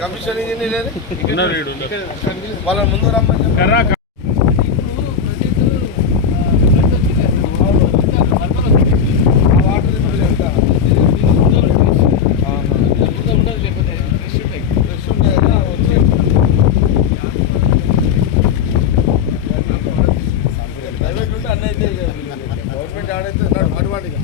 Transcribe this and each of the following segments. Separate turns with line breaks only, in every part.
Commission engineer వాళ్ళ ముందు రమ్మని చెప్పు. ఆ వాటర్ ఇప్పుడు ఎంత? ఫ్రెష్ ఉంటాయి కదా, వచ్చి. ప్రైవేట్ ఉంటే అన్నీ అయితే ఇక గవర్నమెంట్ ఆడైతే నడు అటువంటిగా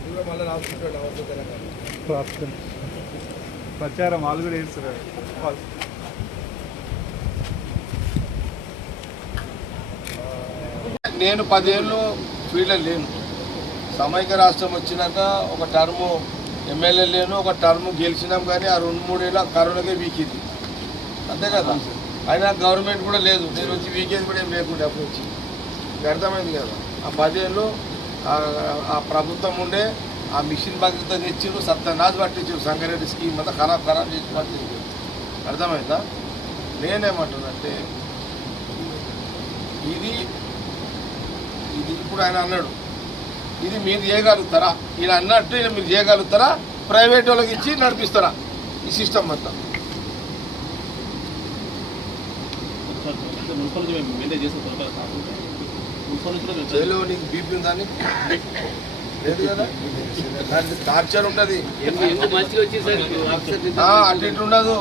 ఇదిగో మళ్ళీ రాసుకుంటాడు అవసరం తెలంగాణ
ప్రచారం వాళ్ళు కూడా వేస్తున్నారు
నేను పదేళ్ళు ఫీల్డ్లో లేను. సమైక్య రాష్ట్రం వచ్చినాక ఒక టర్ము ఎమ్మెల్యే లేను ఒక టర్ము గెలిచినాం కానీ ఆ రెండు మూడేళ్ళు కరోనాకే వీకింది. అంతే కదా? అయినా గవర్నమెంట్ కూడా లేదు. నేను వచ్చి వీకేది కూడా ఏం లేకుండే అప్పుడు వచ్చి. అర్థమైంది కదా? ఆ పదేళ్ళు ఆ ప్రభుత్వం ఉండే ఆ మిషన్ భద్రత తెచ్చిరు సత్యనాథ్ పట్టించారు సంగారెడ్డి స్కీమ్ అంతా ఖరాబ్ ఖరాబ్ చేసి పట్టించారు అర్థమైందా? నేనేమంటున్నంటే ఇది ఇది ఇప్పుడు ఆయన అన్నాడు ఇది మీరు చేయగలుగుతారా? ఈయన అన్నట్టు ఈయన మీరు చేయగలుగుతారా? ప్రైవేట్ వాళ్ళకి ఇచ్చి నడిపిస్తారా? ఈ సిస్టమ్ అంతా. జైలు నీకు బీపీ ఉందని లేదు కదా? దానికి టార్చర్ ఉంటుంది. అటు ఇటు ఉండదు.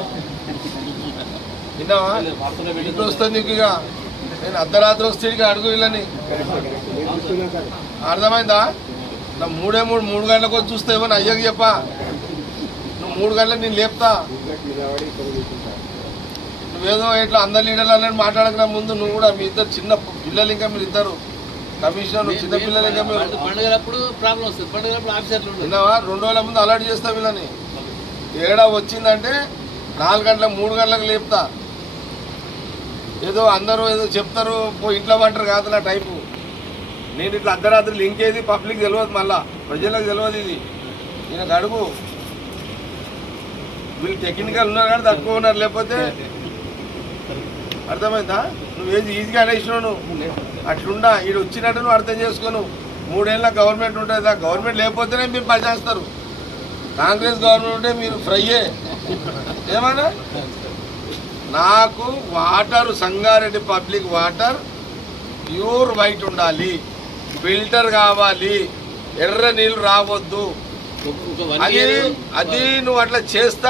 విన్నావా? ఇంట్లో వస్తుంది నీకు ఇక. నేను అర్ధరాత్రి వస్తే ఇక అడుగు వీళ్ళని అర్థమైందా? నా మూడే మూడు మూడు గంటలకు వచ్చి చూస్తావేమో నా అయ్యకి చెప్పా? నువ్వు మూడు గంటలకు నేను లేపుతా. నువ్వేదో ఇట్లా అందరి లీడర్లు అన్నట్టు మాట్లాడక ముందు నువ్వు కూడా మీ ఇద్దరు చిన్న పిల్లలు ఇంకా మీరు ఇద్దరు. కమిషనర్ నువ్వు చిన్న పిల్లలు ఇంకా మీరు
పండుగలప్పుడు ప్రాబ్లం వస్తుంది. పండుగలప్పుడు ఆఫీసర్లు
విన్నావా? రెండు రోజుల ముందు అలర్ట్ చేస్తా వీళ్ళని. ఏడా వచ్చిందంటే నాలుగు గంటలకు మూడు గంటలకు లేపుతా. ఏదో అందరూ ఏదో చెప్తారు పో ఇంట్లో వంటరు కాదు నా టైపు. నేను ఇట్లా అర్ధరాత్రి లింక్ ఏది పబ్లిక్ తెలియదు మళ్ళా. ప్రజలకు తెలియదు ఇది. నేను అడుగు. వీళ్ళు టెక్నికల్ ఉన్నారు కానీ తక్కువ ఉన్నారు లేకపోతే అర్థమైందా? నువ్వు ఏది ఈజీగా అనేసినావు నువ్వు? అట్లుండా ఈడు వచ్చినట్టు నువ్వు అర్థం చేసుకోను మూడేళ్ళ గవర్నమెంట్ ఉంటుంది ఆ గవర్నమెంట్ లేకపోతేనే మీరు పనిచేస్తారు కాంగ్రెస్ గవర్నమెంట్ ఉంటే మీరు ఫ్రైయే. ఏమన్నా? నాకు water Sangareddy public water pure white ఉండాలి. ఫిల్టర్ కావాలి. ఎర్ర నీళ్ళు రావద్దు. అది అది నువ్వు అట్లా చేస్తా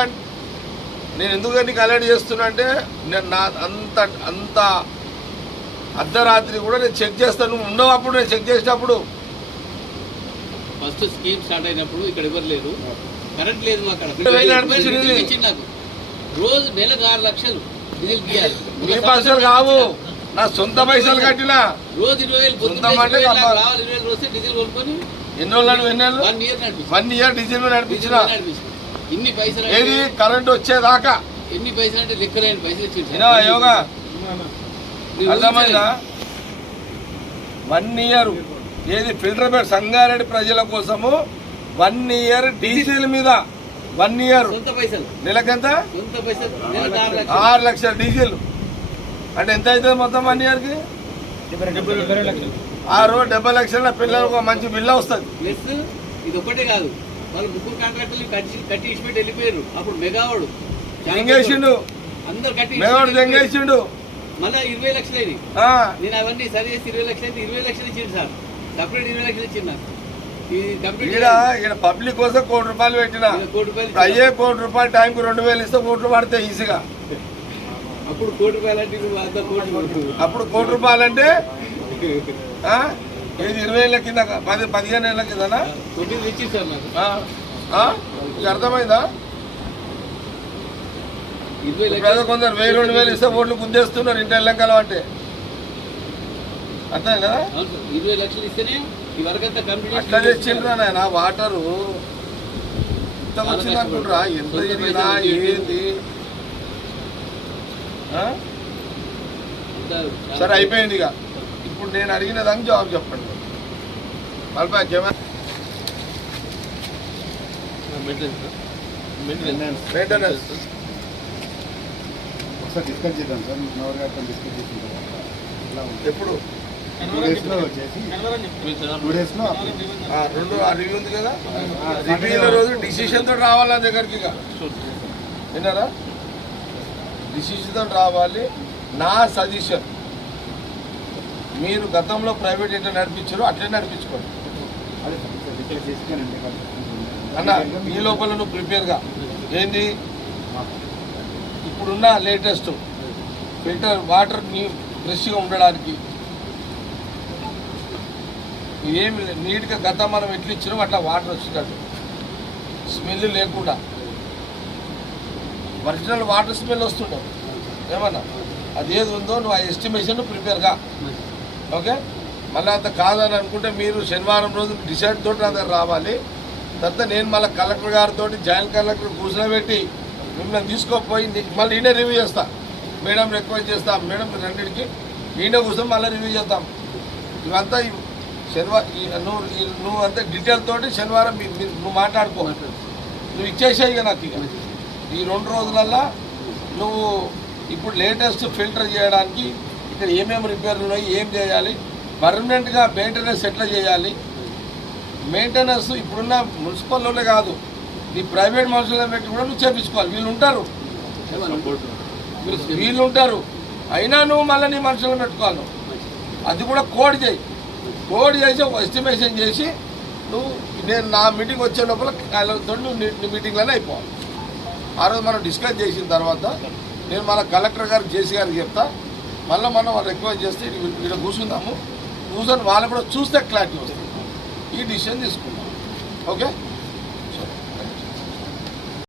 నేను ఎందుకు నీకు అలర్ట్ చేస్తున్నా అంటే నేను నా అంత అంత అర్ధరాత్రి కూడా నేను చెక్ చేస్తాను. నువ్వు ఉండవు అప్పుడు నేను చెక్ చేసినప్పుడు
ఫస్ట్ స్కీమ్ స్టార్ట్ అయినప్పుడు ఇక్కడ ఎవరు లేరు. కరెంట్ లేదు మాకు నాకు. రోజు నెలకు ఆరు లక్షలు డీజిల్ గీయాలి
నీ పైసలు కావు. నా సొంత పైసలు కట్టినా.
రోజు ఇరవై వేలు
సొంతం అంటే.
రావాలి ఇరవై వేలు వస్తే డీజిల్ కొనుక్కొని
ఎన్ని ఎన్ని
one year
one year diesel నడిపించిన?
ఇన్ని పైసలు
ఏది? కరెంట్ వచ్చేదాకా.
ఎన్ని పైసలు అంటే లెక్కలేని పైసలు ఇచ్చింది
యోగా? అర్థమైందా? వన్ ఇయర్ ఏది? ఫిల్టర్ పెట్ సంగారెడ్డి ప్రజల కోసము వన్ ఇయర్ డీజిల్ మీద. వన్ ఇయర్ నెలకెంత
ఆరు లక్షలు.
ఆరు లక్షల డీజిల్. అంటే ఎంత అవుతుంది మొత్తం వన్ ఇయర్కి ఆరు డెబ్బై లక్షల పిల్లలకు ఒక మంచి బిల్ల వస్తుంది.
ఇది ఒకటే కాదు. వాళ్ళు ముగ్గురు కాంట్రాక్టర్లు కట్టి కట్టి ఇచ్చిపెట్టి వెళ్ళిపోయారు. అప్పుడు మెగావాడు. చాలా
దెంగేసిండు
అందరు కట్టి
దెంగేసిండు
మళ్ళీ ఇరవై లక్షలు
ఆ,
నేను అవన్నీ సరి చేసి ఇరవై లక్షలు అయితే ఇరవై లక్షలు ఇచ్చింది సార్. సపరేట్ ఇరవై లక్షలు ఇచ్చింది
ఈడ పబ్లిక్ కోసం కోటి రూపాయలు పెట్టిన.
కోటి రూపాయలు
అయ్యే. కోటి రూపాయలు టైంకి రెండు వేలు ఇస్తే కోట్లు పడతాయి ఈజీగా.
అప్పుడు కోటి రూపాయలు అంటే కోటి కోటి
అప్పుడు కోటి రూపాయలు అంటే ఏది ఇరవై ఏళ్ళ కింద పది పదిహేను ఏళ్ళ కిందనా? ఇది అర్థమైందా?
లక్షలు
కొందరు వెయ్యి రెండు వేలు ఇస్తే ఓట్లు గుద్దేస్తున్నారు ఇంటి వెళ్ళంకలం అంటే. అర్థం కదా
ఇరవై లక్షలు ఇస్తేనే
అట్లా తెచ్చిండ్రా నాయన వాటరు. ఇంత వచ్చింది అనుకుంట్రా ఎంత తిరిగినా ఏంది? ఆ? సరే అయిపోయింది ఇక. ఇప్పుడు నేను అడిగిన దానికి జవాబు చెప్పండి. మెయింటెనెన్స్
ఒకసారి డిస్కస్ చేద్దాం సార్. నవర్ గారితో డిస్కస్ చేసిన తర్వాత
ఎప్పుడు?
టూ డేస్లో వచ్చేసి టూ డేస్లో
ఆ, రెండు ఆ రివ్యూ ఉంది కదా? రివ్యూల రోజు డిసిషన్ తోటి రావాలి నా దగ్గరికి ఇక? విన్నారా? డిసిషన్ తోటి రావాలి. నా సజెషన్ మీరు గతంలో ప్రైవేట్ ఎట్లా నడిపించారో అట్లే నడిపించుకోండి. అన్న ఈ లోపల నువ్వు ప్రిపేర్గా ఏంది? ఇప్పుడున్న లేటెస్ట్ ఫిల్టర్ వాటర్ నీ ఫ్రెష్గా ఉండడానికి. ఏమి నీట్గా గతం మనం ఎట్లా ఇచ్చినాం అట్లా వాటర్ వచ్చేటట్టు స్మెల్ లేకుండా. ఒరిజినల్ వాటర్ స్మెల్ వస్తుండే. ఏమన్నా? అది ఏది ఉందో నువ్వు ఆ ఎస్టిమేషన్ ప్రిపేర్గా ఓకే? మళ్ళీ అంత కాదని అనుకుంటే మీరు శనివారం రోజు డిసైడ్ తోటి నా రావాలి. తర్వాత నేను మళ్ళీ కలెక్టర్ గారితో జాయింట్ కలెక్టర్ కూర్చోబెట్టి మిమ్మల్ని తీసుకోపోయి మళ్ళీ ఈయన రివ్యూ చేస్తా. మేడం రిక్వెస్ట్ చేస్తాం. మేడం రెండింటికి ఈయన కూర్చొని మళ్ళీ రివ్యూ చేస్తాం ఇవంతా శనివారం నువ్వు నువ్వు అంతా డీటెయిల్ తోటి శనివారం నువ్వు మాట్లాడుకో. నువ్వు ఇచ్చేసాయి ఇక నాకు ఇక. ఈ రెండు రోజులల్లా నువ్వు ఇప్పుడు లేటెస్ట్ ఫిల్టర్ చేయడానికి ఇక్కడ ఏమేమి రిపేర్లు ఉన్నాయి ఏం చేయాలి? పర్మనెంట్గా మెయింటెనెన్స్ ఎట్లా చేయాలి? మెయింటెనెన్స్ ఇప్పుడున్న మున్సిపల్లోనే కాదు. ఈ ప్రైవేట్ మనుషులను పెట్టి కూడా నువ్వు చేపించుకోవాలి. వీళ్ళు ఉంటారు. వీళ్ళు- వీళ్ళు ఉంటారు. అయినా నువ్వు మళ్ళీ నీ మనుషులను పెట్టుకోవాలి నువ్వు. అది కూడా కోడ్ చేయి. కోడ్ చేసి ఒక ఎస్టిమేషన్ చేసి నువ్వు నేను నా మీటింగ్ వచ్చే లోపల వాళ్ళతో నువ్వు మీటింగ్లోనే అయిపోవాలి. ఆ రోజు మనం డిస్కస్ చేసిన తర్వాత నేను మన కలెక్టర్ గారు జేసీ గారికి చెప్తా. మళ్ళీ మనం రిక్వెస్ట్ చేస్తే ఇక్కడ కూర్చుందాము. కూర్చొని వాళ్ళు కూడా చూస్తే క్లారిటీ వస్తుంది. ఈ డిసిషన్ తీసుకుందాం. ఓకే